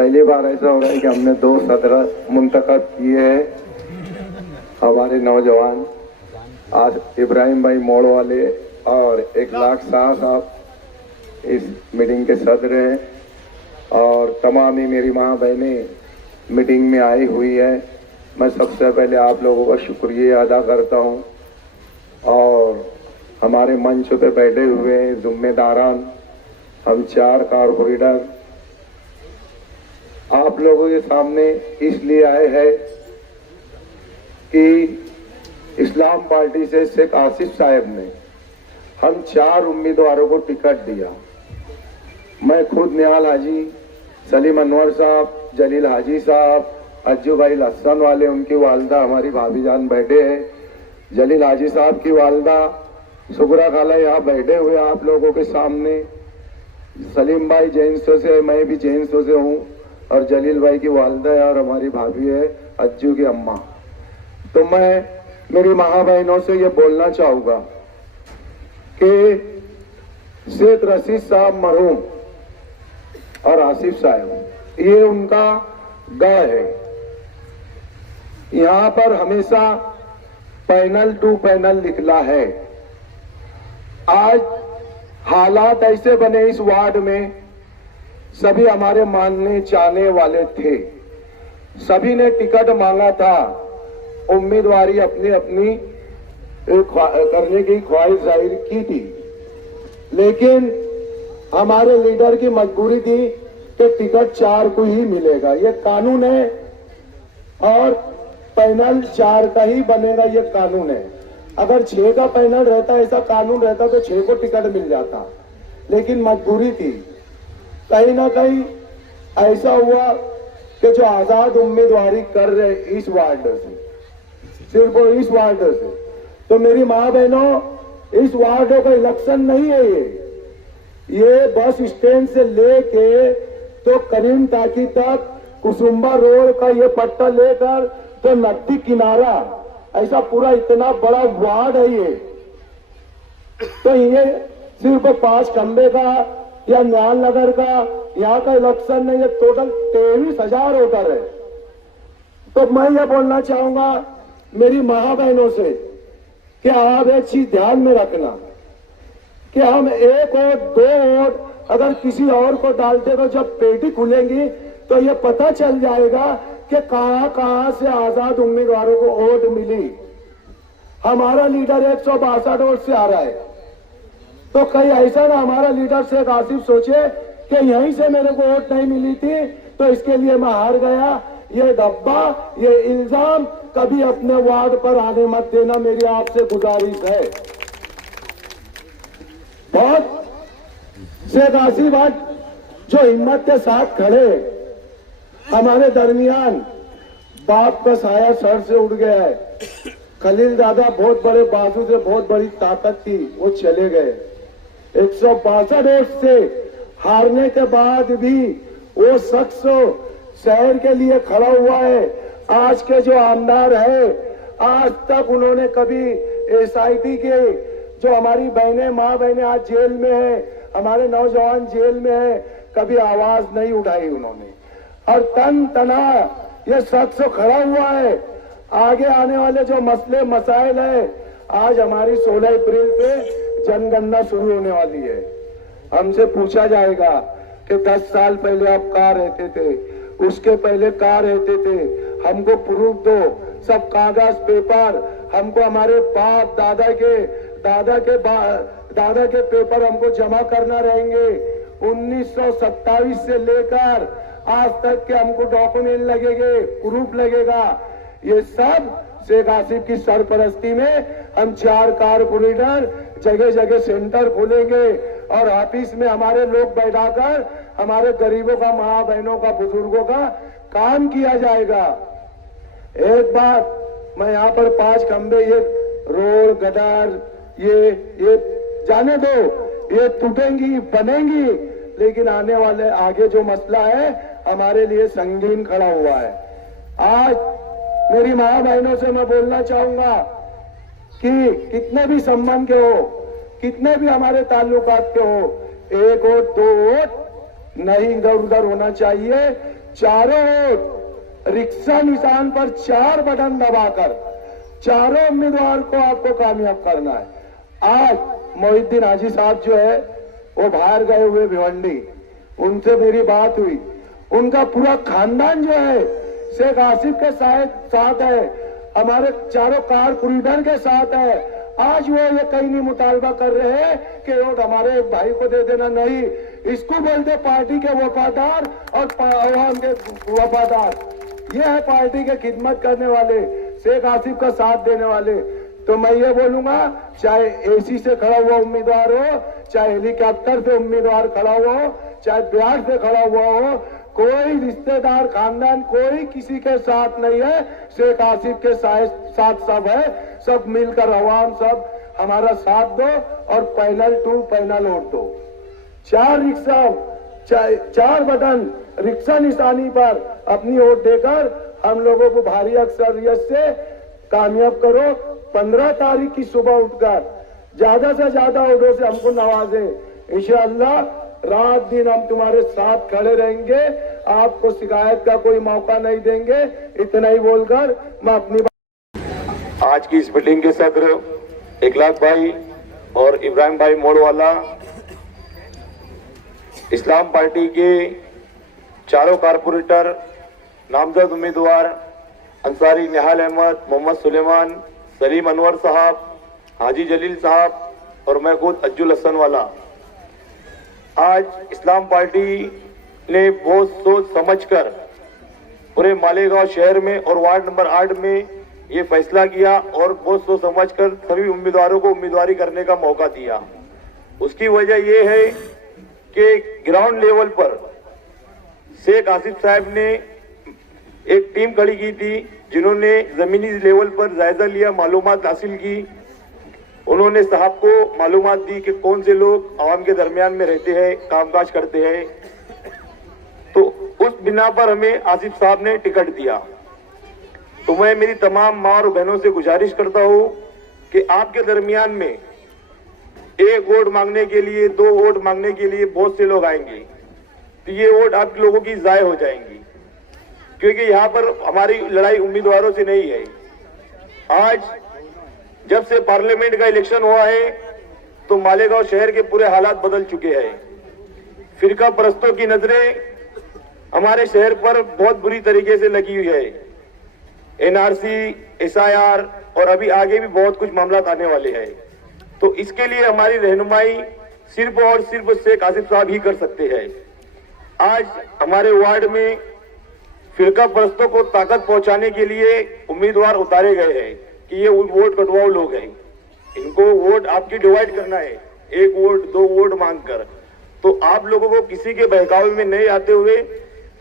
पहली बार ऐसा हो रहा है कि हमने 2 सदर मुंतखब किए हैं। हमारे नौजवान आज इब्राहिम भाई मोड़ वाले और 1 लाख शाह साहब इस मीटिंग के सदर हैं और तमाम ही मेरी माँ बहनें मीटिंग में आई हुई है। मैं सबसे पहले आप लोगों का शुक्रिया अदा करता हूँ और हमारे मंच पे बैठे हुए जिम्मेदारान हम 4 कारपोरेटर आप लोगों के सामने इसलिए आए हैं कि इस्लाम पार्टी से शेख आसिफ साहब ने हम 4 उम्मीदवारों को टिकट दिया। मैं खुद निहाल हाजी, सलीम अनवर साहब, जलील हाजी साहब, अज्जू भाई लहसन वाले, उनकी वालदा हमारी भाभी जान बैठे हैं, जलील हाजी साहब की वालदा सुगरा खाला यहाँ बैठे हुए आप लोगों के सामने, सलीम भाई जैनसो से, मैं भी जैनसो से हूँ और जलील भाई की वालदा है और हमारी भाभी है अज्जू की अम्मा। तो मैं मेरी माँ बहनों से ये बोलना चाहूँगा कि शेख रशीद साहब मरहूम और आसिफ साहब ये उनका गढ़ है। यहाँ पर हमेशा पैनल टू पैनल निकला है। आज हालात ऐसे बने इस वार्ड में, सभी हमारे मानने चाहने वाले थे, सभी ने टिकट मांगा था, उम्मीदवारी अपनी अपनी करने की ख्वाहिश जाहिर की थी, लेकिन हमारे लीडर की मजबूरी थी कि टिकट 4 को ही मिलेगा, ये कानून है और पैनल 4 का ही बनेगा, ये कानून है। अगर 6 का पैनल रहता, ऐसा कानून रहता तो 6 को टिकट मिल जाता, लेकिन मजबूरी थी। कहीं ना कहीं ऐसा हुआ कि जो आजाद उम्मीदवारी कर रहे इस वार्ड से, सिर्फ इस वार्ड से, तो मेरी माँ बहनों इस वार्ड का इलेक्शन नहीं है, ये बस स्टैंड से लेके तो करीम ताकी तक कुसुम्बा रोड का ये पट्टा लेकर तो नदी किनारा, ऐसा पूरा इतना बड़ा वार्ड है ये। तो ये सिर्फ 5 खंबे का या न्याल नगर का यहाँ का इलेक्शन नहीं है, टोटल 23,000 वोटर है। तो मैं ये बोलना चाहूंगा मेरी माँ बहनों से कि आप एक चीज ध्यान में रखना कि हम 1 वोट 2 वोट अगर किसी और को डालते तो जब पेटी खुलेंगी तो ये पता चल जाएगा कि कहां से आजाद उम्मीदवारों को वोट मिली। हमारा लीडर 162 वोट से आ रहा है, तो कहीं ऐसा ना हमारा लीडर शेख आसिफ सोचे कि यहीं से मेरे को वोट नहीं मिली थी तो इसके लिए मैं हार गया। ये डब्बा, ये इल्जाम कभी अपने वार्ड पर आने मत देना, मेरी आपसे गुजारिश है। बहुत शेख आसिफ आज जो हिम्मत के साथ खड़े, हमारे दरमियान बाप का साया सर से उड़ गया है। खलील दादा बहुत बड़े बाजू से, बहुत बड़ी ताकत थी, वो चले गए। 162 वोट से हारने के बाद भी वो शख्स शहर के लिए खड़ा हुआ है। आज के जो आमदार है, आज तक उन्होंने कभी एसआईटी के जो हमारी बहनें, माँ बहनें आज जेल में है, हमारे नौजवान जेल में है, कभी आवाज नहीं उठाई उन्होंने। और तन तना ये शख्स खड़ा हुआ है। आगे आने वाले जो मसले मसाइल है, आज हमारी 16 अप्रैल से जनगणना शुरू होने वाली है। हमसे पूछा जाएगा कि 10 साल पहले आप कहाँ रहते थे, उसके पहले कहाँ रहते थे, हमको प्रूफ दो, सब कागज पेपर हमको हमारे बाप दादा के पेपर हमको जमा करना रहेंगे। 1927 से लेकर आज तक के हमको डॉक्यूमेंट लगेंगे, प्रूफ लगेगा। ये सब शेख आसिफ की सरपरस्ती में हम 4 कारपोरेटर जगह जगह सेंटर खोलेंगे और ऑफिस में हमारे लोग बैठाकर हमारे गरीबों का, माँ बहनों का, बुजुर्गों का काम किया जाएगा। एक बात मैं यहाँ पर 5 खंबे, ये रोड गटर ये जाने दो, ये टूटेंगी बनेंगी, लेकिन आने वाले आगे जो मसला है हमारे लिए संगीन खड़ा हुआ है। आज मेरी माँ बहनों से मैं बोलना चाहूंगा कि कितने भी सम्मान के हो, कितने भी हमारे ताल्लुकात के हो, 1 वोट 2 वोट नहीं इधर उधर होना चाहिए। चारों ओर रिक्शा निशान पर 4 बटन दबाकर चारों उम्मीदवार को आपको कामयाब करना है। आज मोहिद्दीन हाजी साहब जो है वो बाहर गए हुए भिवंडी, उनसे मेरी बात हुई। उनका पूरा खानदान जो है शेख आसिफ के साथ है, हमारे चारों कारपोरेटर के साथ है। आज वो ये कहीं नहीं मुतालबा कर रहे हैं कि वोट हमारे एक भाई को दे देना, नहीं, इसको बोलते पार्टी के वफादार और आवाम के वफादार। ये है पार्टी के खिदमत करने वाले, शेख आसिफ का साथ देने वाले। तो मैं ये बोलूंगा, चाहे एसी से खड़ा हुआ उम्मीदवार हो, चाहे हेलीकॉप्टर से उम्मीदवार खड़ा हुआ हो, चाहे बिहार से खड़ा हुआ हो, कोई रिश्तेदार खानदान कोई किसी के साथ नहीं है, शेख आसिफ के साथ सब है। सब मिलकर आवाम सब हमारा साथ दो और पैनल 2 पैनल वोट दो। 4 रिक्शा 4 बटन रिक्शा निशानी पर अपनी वोट देकर हम लोगों को भारी अक्सरियत से कामयाब करो। 15 तारीख की सुबह उठकर ज्यादा से ज्यादा वोटों से हमको नवाजें। इंशाअल्लाह रात दिन हम तुम्हारे साथ खड़े रहेंगे, आपको शिकायत का कोई मौका नहीं देंगे। इतना ही बोलकर मैं अपनी आज की इस मीटिंग के सदर इखलाक भाई और इब्राहिम भाई मोड़वाला, इस्लाम पार्टी के चारों कारपोरेटर, नामजद उम्मीदवार अंसारी निहाल अहमद, मोहम्मद सुलेमान, सलीम अनवर साहब, हाजी जलील साहब और मैं खुद अज्जुल हसन वाला, आज इस्लाम पार्टी ने बहुत सोच समझकर पूरे मालेगांव शहर में और वार्ड नंबर 8 में ये फैसला किया और बहुत सोच समझकर सभी उम्मीदवारों को उम्मीदवारी करने का मौका दिया। उसकी वजह ये है कि ग्राउंड लेवल पर शेख आसिफ साहब ने एक टीम खड़ी की थी, जिन्होंने जमीनी लेवल पर जायजा लिया, मालूमात हासिल की। उन्होंने साहब को मालूमात दी कि कौन से लोग आवाम के दरमियान में रहते हैं, कामकाज करते हैं। तो उस बिना पर हमें आसिफ साहब ने टिकट दिया। तो मैं मेरी तमाम माँ और बहनों से गुजारिश करता हूँ कि आपके दरमियान में 1 वोट मांगने के लिए, 2 वोट मांगने के लिए बहुत से लोग आएंगे, तो ये वोट आप लोगों की जाय हो जाएंगी, क्योंकि यहाँ पर हमारी लड़ाई उम्मीदवारों से नहीं है। आज जब से पार्लियामेंट का इलेक्शन हुआ है तो मालेगांव शहर के पूरे हालात बदल चुके हैं। फिरका परस्तों की नजरें हमारे शहर पर बहुत बुरी तरीके से लगी हुई है। एनआरसी, एसआईआर और अभी आगे भी बहुत कुछ मामला आने वाले हैं। तो इसके लिए हमारी रहनुमाई सिर्फ और सिर्फ शेख आसिफ साहब ही कर सकते हैं। आज हमारे वार्ड में फिरका परस्तों को ताकत पहुंचाने के लिए उम्मीदवार उतारे गए हैं कि ये वोट कटवाओ लोग हैं, इनको वोट आपकी डिवाइड करना है, 1 वोट 2 वोट मांगकर। तो आप लोगों को किसी के बहकावे में नहीं आते हुए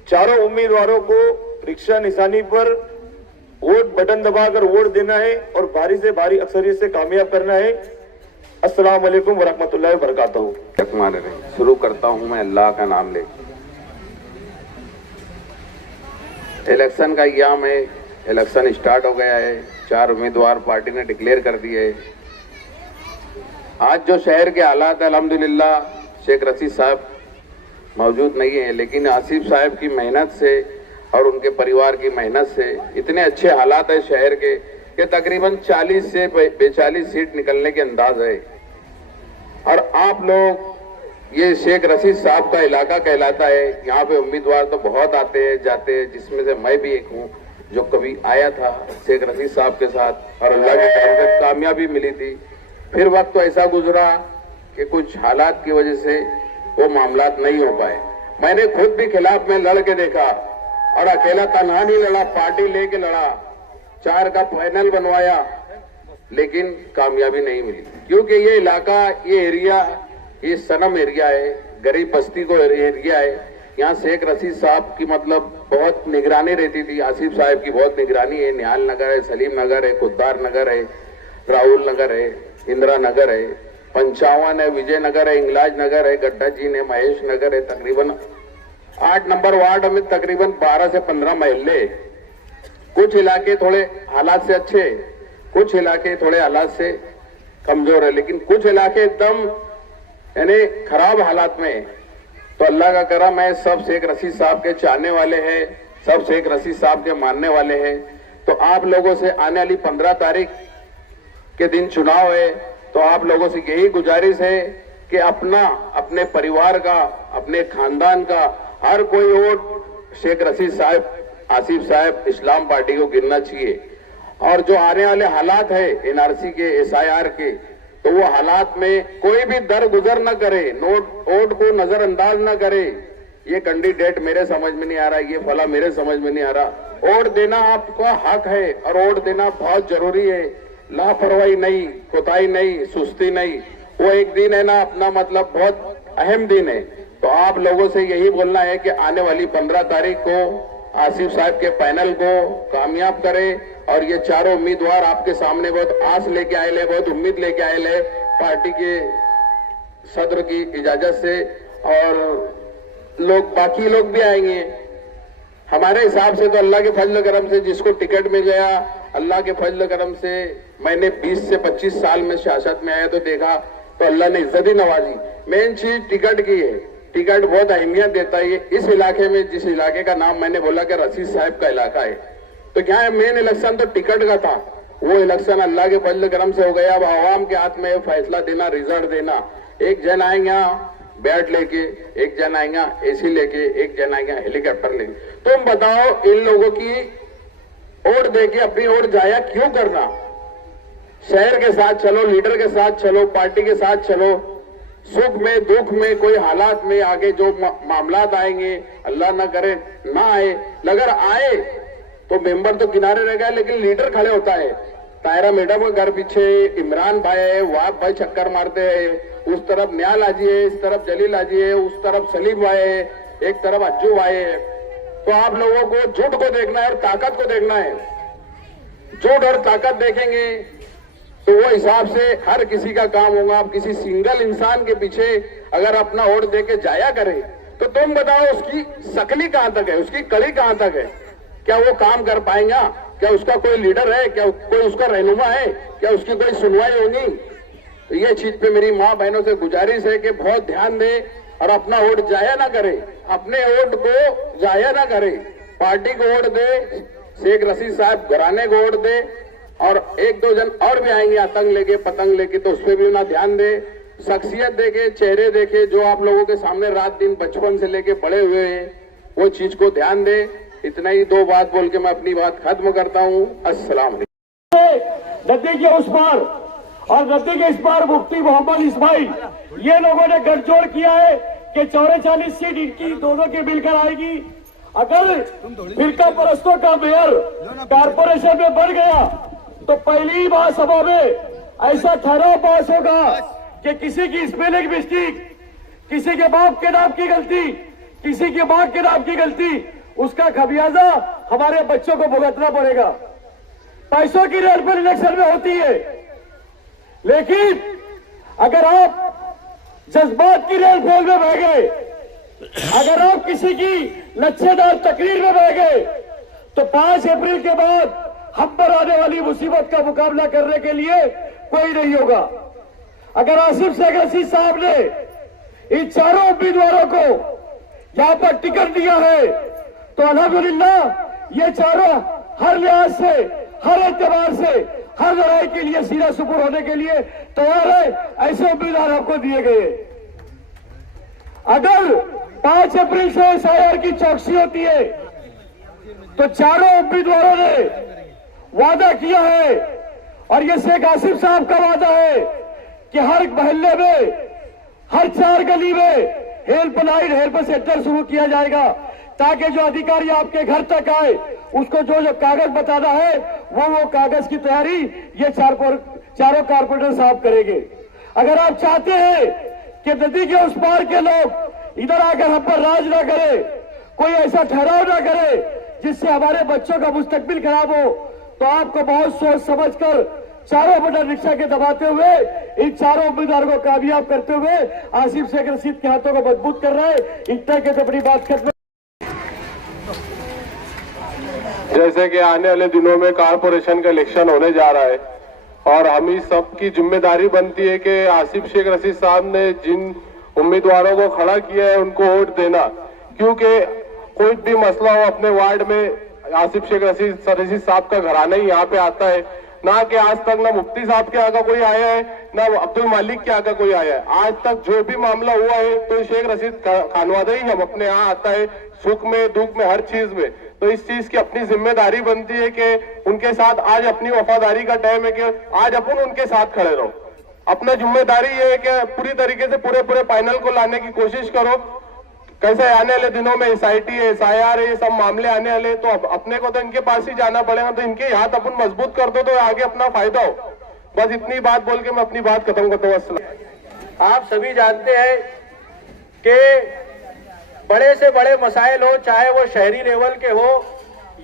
चारों उम्मीदवारों को रिक्शा निशानी पर वोट बटन दबाकर वोट देना है और भारी से भारी अक्सरियत से कामयाब करना है। अस्सलाम वालेकुम वरहमतुल्लाहि वबरकातुहू। शुरू करता हूं मैं अल्लाह का नाम ले। इलेक्शन का एग्जाम है, इलेक्शन स्टार्ट हो गया है, 4 उम्मीदवार पार्टी ने डिक्लेयर कर दिए। आज जो शहर के हालात है, अल्हम्दुलिल्लाह शेख रशीद साहब मौजूद नहीं है, लेकिन आसिफ साहब की मेहनत से और उनके परिवार की मेहनत से इतने अच्छे हालात है शहर के कि तकरीबन 40 से 42 सीट निकलने के अंदाज है। और आप लोग, ये शेख रशीद साहब का इलाका कहलाता है, यहाँ पे उम्मीदवार तो बहुत आते हैं जाते हैं, जिसमें से मैं भी एक हूँ जो कभी आया था शेख रशीद साहब के साथ और अल्लाह की तरफ से कामयाबी मिली थी। फिर वक्त तो ऐसा गुजरा कि कुछ हालात की वजह से वो मामलात नहीं हो पाए। मैंने खुद भी खिलाफ में लड़ के देखा और अकेला तनहा नहीं लड़ा, पार्टी लेके लड़ा, 4 का पैनल बनवाया, लेकिन कामयाबी नहीं मिली। क्योंकि ये इलाका, ये एरिया, ये सनम एरिया है, गरीब बस्ती को एरिया है। यहाँ शेख रशीद साहब की मतलब बहुत निगरानी रहती थी, आसिफ साहब की बहुत निगरानी है। निहाल नगर है, सलीम नगर है, खुद्दार नगर है, राहुल नगर है, इंदिरा नगर है, 55 है, विजय नगर है, इंगलाज नगर है, गड्ढा जीन है, महेश नगर है। तकरीबन 8 नंबर वार्ड में तकरीबन 12 से 15 महल्ले। कुछ इलाके थोड़े हालात से अच्छे, कुछ इलाके थोड़े हालात से कमजोर है, लेकिन कुछ इलाके एकदम यानी खराब हालात में। तो अल्लाह का करम है, सब शेख रशीद साहब के चाहने वाले हैं, सब शेख रशीद साहब के मानने वाले हैं। तो आप लोगों से आने वाली 15 तारीख के दिन चुनाव है, तो आप लोगों से यही गुजारिश है कि अपने परिवार का, अपने खानदान का हर कोई वोट शेख रशीद साहब, आसिफ साहब, इस्लाम पार्टी को गिरना चाहिए। और जो आने वाले हालात है एनआरसी के, SIR के, तो वो हालात में कोई भी दर गुजर न करे, वोट को नजरअंदाज न करे। ये कैंडिडेट मेरे समझ में नहीं आ रहा, ये फला मेरे समझ में नहीं आ रहा। वोट देना आपका हक है और वोट देना बहुत जरूरी है। लापरवाही नहीं, कोताही नहीं, सुस्ती नहीं। वो एक दिन है ना अपना मतलब बहुत अहम दिन है। तो आप लोगों से यही बोलना है कि आने वाली 15 तारीख को आसिफ साहब के पैनल को कामयाब करें। और ये चारों उम्मीदवार आपके सामने बहुत आस लेके आए ले, बहुत उम्मीद लेके आए ले पार्टी के सदर की इजाजत से, और बाकी लोग भी आएंगे। हमारे हिसाब से तो अल्लाह के फजल करम से जिसको टिकट मिल गया, अल्लाह के फजल करम से मैंने 20 से 25 साल में सियासत में आया तो देखा, तो अल्लाह ने इज्जत ही नवाजी। मेन चीज टिकट की है, टिकट बहुत अहमियत देता है। इस इलाके में, जिस इलाके का नाम मैंने बोला कि रशीद साहब का इलाका है, तो क्या है, मेन इलेक्शन तो टिकट का था। वो इलेक्शन अल्लाह के फजल करम से हो गया। अब आवाम के हाथ में फैसला देना, रिजल्ट देना। एक जन आएंगे बैट लेके, एक जन आएगा AC लेके, एक जन आएगा हेलीकॉप्टर लेके। तुम बताओ इन लोगों की वोट देके अपनी वोट जाया क्यों करना? शहर के साथ चलो, लीडर के साथ चलो, पार्टी के साथ चलो। सुख में, दुख में, कोई हालात में आगे जो मामलात आएंगे, अल्लाह ना करे ना आए, अगर आए तो मेंबर तो किनारे रह गए, लेकिन लीडर खड़े होता है। तायरा मैडम के घर पीछे इमरान भाई है, वाक भाई चक्कर मारते हैं, उस तरफ न्याल हाजी है, इस तरफ जलील हाजी है, उस तरफ सलीम भाई है, एक तरफ अज्जू भाई है। तो आप लोगों को झूठ को देखना है और ताकत को देखना है। झूठ और ताकत देखेंगे तो वो हिसाब से हर किसी का काम होगा। आप किसी सिंगल इंसान के पीछे अगर अपना वोट देके जाया करे, तो तुम बताओ उसकी शकली कहां तक है, उसकी कड़ी कहां तक है? क्या वो काम कर पाएगा? क्या उसका कोई लीडर है? क्या कोई उसका रहनुमा है? क्या उसकी कोई सुनवाई होगी? तो ये चीज पे मेरी माँ बहनों से गुजारिश है कि बहुत ध्यान दें और अपना वोट जाया ना करे, अपने वोट को जाया ना करे। पार्टी को वोट दे, शेख रशीद साहब घराने को वोट दे, और एक दो जन और भी आएंगे आतंक लेके, पतंग लेके, तो उस पर भी ना ध्यान दे। शख्सियत देखे, चेहरे देखे, जो आप लोगों के सामने रात दिन बचपन से लेके बड़े हुए हैं, वो चीज को ध्यान दे। इतना ही दो बात बोल के मैं अपनी बात खत्म करता हूँ। अस्सलाम वालेकुम। नदी के उस पार और नदी के इस पार मुफ्ती मोहम्मद इस्माइल, ये लोगों ने गठजोड़ किया है कि 44 सीट इनकी दोनों की मिलकर आएगी। अगर फिरका परस्तों का मेयर कारपोरेशन में बढ़ गया तो पहली बार सभा में ऐसा ठहराव पास होगा कि किसी की स्पेलिंग मिस्टेक, किसी के बाप के नाम की गलती, किसी के मां के नाम की गलती, उसका खमियाजा हमारे बच्चों को भुगतना पड़ेगा। पैसों की रेलफेल इलेक्शन में होती है, लेकिन अगर आप जज्बात की रेलफेल में बह गए, अगर आप किसी की लच्छेदार तकरीर में बह गए, तो 5 अप्रैल के बाद हम पर आने वाली मुसीबत का मुकाबला करने के लिए कोई नहीं होगा। अगर आसिफ शेख रशीद साहब ने इन चारों उम्मीदवारों को यहां पर टिकट दिया है, तो अल्हम्दुलिल्लाह ये चारों हर लिहाज से, हर एतबार से, हर लड़ाई के लिए सीधा सुपुर होने के लिए तैयार है। ऐसे उम्मीदवार आपको दिए गए। अगर 5 अप्रैल से SIR की चौकसी होती है, तो चारों उम्मीदवारों ने वादा किया है, और ये शेख आसिफ साहब का वादा है कि हर मोहल्ले में, हर 4 गली में हेल्पलाइन, हेल्प सेंटर शुरू किया जाएगा, ताकि जो अधिकारी आपके घर तक आए, उसको जो जो कागज बताना है वो कागज की तैयारी ये चारों कारपोरेटर साहब करेंगे। अगर आप चाहते हैं कि नदी के उस पार के लोग इधर आकर हम पर राज ना करे, कोई ऐसा ठहराव ना करे जिससे हमारे बच्चों का मुस्तकबिल खराब हो, तो आपको बहुत सोच समझकर चारों बटन रिक्शा के दबाते हुए इन चारों उम्मीदवारों को कामयाब करते हुए आसिफ शेख रशीद के हाथों को मजबूत कर रहा है। इतना के तो अपनी बात खत्म। जैसे कि आने वाले दिनों में कारपोरेशन का इलेक्शन होने जा रहा है, और हम ही सबकी जिम्मेदारी बनती है कि आसिफ शेख रशीद साहब ने जिन उम्मीदवारों को खड़ा किया है उनको वोट देना, क्योंकि कोई भी मसला हो अपने वार्ड में आसिफ शेख रशीद साहब का घराना ही यहाँ पे आता है। ना कि आज तक ना मुफ्ती साहब के यहाँ का कोई आया है, ना अब्दुल मालिक के यहाँ का कोई आया है। आज तक जो भी मामला हुआ है तो शेख रशीद खानवादा ही हम अपने यहाँ आता है, सुख में दुख में हर चीज में। तो इस चीज की अपनी जिम्मेदारी बनती है कि उनके साथ आज अपनी वफादारी का टाइम है कि आज अपन उनके साथ खड़े रहो। अपना जिम्मेदारी ये है कि पूरी तरीके से पूरे पैनल को लाने की कोशिश करो। कैसे आने वाले दिनों में SIT है, SIR है, ये सब मामले आने वाले, तो अपने को तो इनके पास ही जाना पड़ेगा। तो इनके हाथ अपन मजबूत कर दो तो आगे अपना फायदा हो। बस इतनी बात बोल के मैं अपनी बात खत्म करता हूँ। अस्सलाम। आप सभी जानते हैं कि बड़े से बड़े मसाइल हो, चाहे वो शहरी लेवल के हो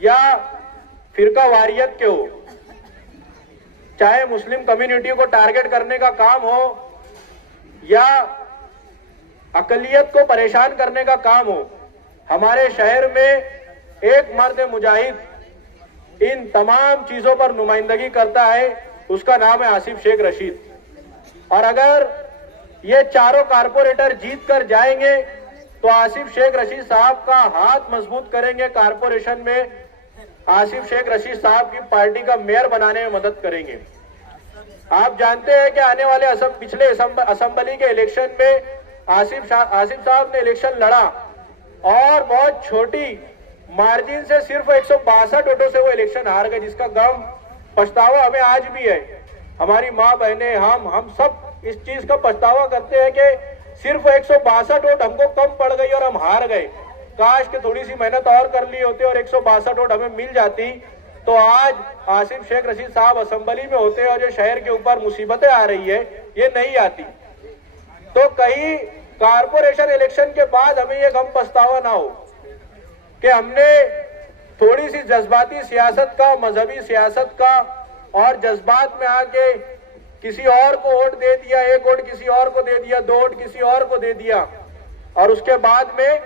या फिरका वारियत के हो, चाहे मुस्लिम कम्युनिटी को टारगेट करने का काम हो या अकलियत को परेशान करने का काम हो, हमारे शहर में एक मर्द मुजाहिद इन तमाम चीजों पर नुमाइंदगी करता है, उसका नाम है आसिफ शेख रशीद। और अगर ये चारों कारपोरेटर जीत कर जाएंगे तो आसिफ शेख रशीद साहब का हाथ मजबूत करेंगे, कारपोरेशन में आसिफ शेख रशीद साहब की पार्टी का मेयर बनाने में मदद करेंगे। आप जानते हैं कि आने वाले पिछले असेंबली के इलेक्शन में आसिफ साहब ने इलेक्शन लड़ा और बहुत छोटी मार्जिन से सिर्फ 162 वोटों से वो इलेक्शन हार गए, जिसका गम पछतावा हमें आज भी है। हमारी माँ बहनें, हम सब इस चीज का पछतावा करते हैं कि सिर्फ 162 वोट हमको कम पड़ गई और हम हार गए। काश के थोड़ी सी मेहनत और कर ली होती और 162 वोट हमें मिल जाती तो आज आसिफ शेख रशीद साहब असेंबली में होते और जो शहर के ऊपर मुसीबतें आ रही है ये नहीं आती। तो कहीं कारपोरेशन इलेक्शन के बाद हमें ये गम पछतावा ना हो कि हमने थोड़ी सी जज्बाती सियासत का, मजहबी सियासत का और जज्बात में आके किसी और को वोट दे दिया, एक वोट किसी और को दे दिया, 2 वोट किसी और को दे दिया और उसके बाद में